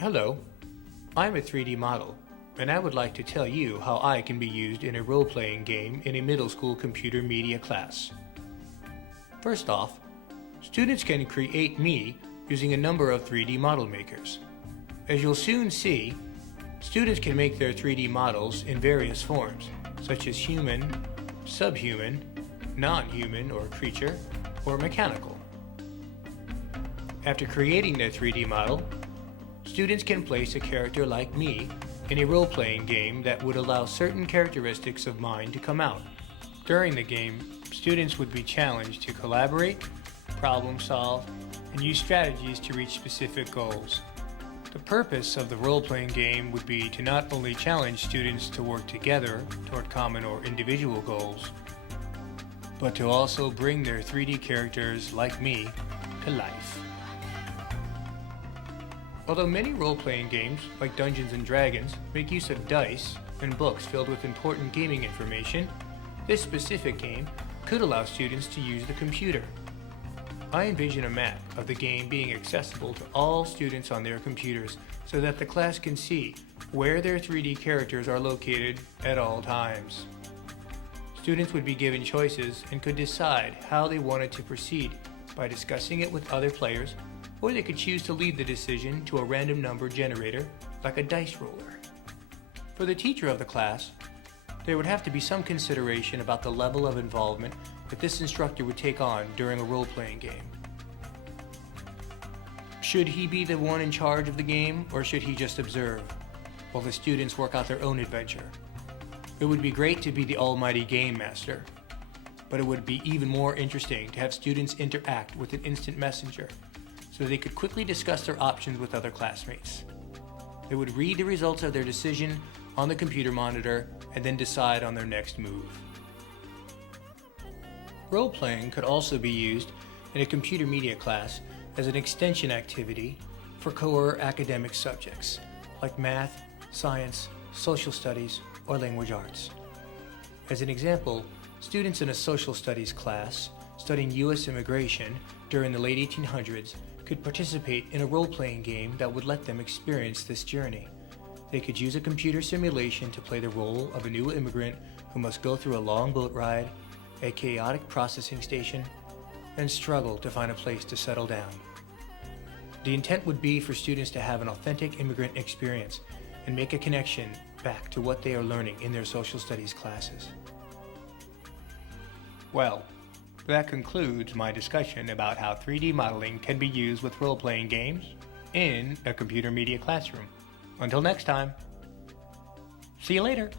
Hello, I'm a 3D model, and I would like to tell you how I can be used in a role-playing game in a middle school computer media class. First off, students can create me using a number of 3D model makers. As you'll soon see, students can make their 3D models in various forms, such as human, subhuman, non-human or creature, or mechanical. After creating their 3D model, students can place a character like me in a role-playing game that would allow certain characteristics of mine to come out. During the game, students would be challenged to collaborate, problem solve, and use strategies to reach specific goals. The purpose of the role-playing game would be to not only challenge students to work together toward common or individual goals, but to also bring their 3D characters like me to life. Although many role-playing games, like Dungeons & Dragons, make use of dice and books filled with important gaming information, this specific game could allow students to use the computer. I envision a map of the game being accessible to all students on their computers so that the class can see where their 3D characters are located at all times. Students would be given choices and could decide how they wanted to proceed by discussing it with other players, or they could choose to leave the decision to a random number generator like a dice roller. For the teacher of the class, there would have to be some consideration about the level of involvement that this instructor would take on during a role-playing game. Should he be the one in charge of the game, or should he just observe while the students work out their own adventure? It would be great to be the almighty game master, but it would be even more interesting to have students interact with an instant messenger so they could quickly discuss their options with other classmates. They would read the results of their decision on the computer monitor and then decide on their next move. Role-playing could also be used in a computer media class as an extension activity for core academic subjects like math, science, social studies, or language arts. As an example, students in a social studies class studying U.S. immigration during the late 1800s could participate in a role-playing game that would let them experience this journey. They could use a computer simulation to play the role of a new immigrant who must go through a long boat ride, a chaotic processing station, and struggle to find a place to settle down. The intent would be for students to have an authentic immigrant experience and make a connection back to what they are learning in their social studies classes. Well, that concludes my discussion about how 3D modeling can be used with role-playing games in a computer media classroom. Until next time, see you later.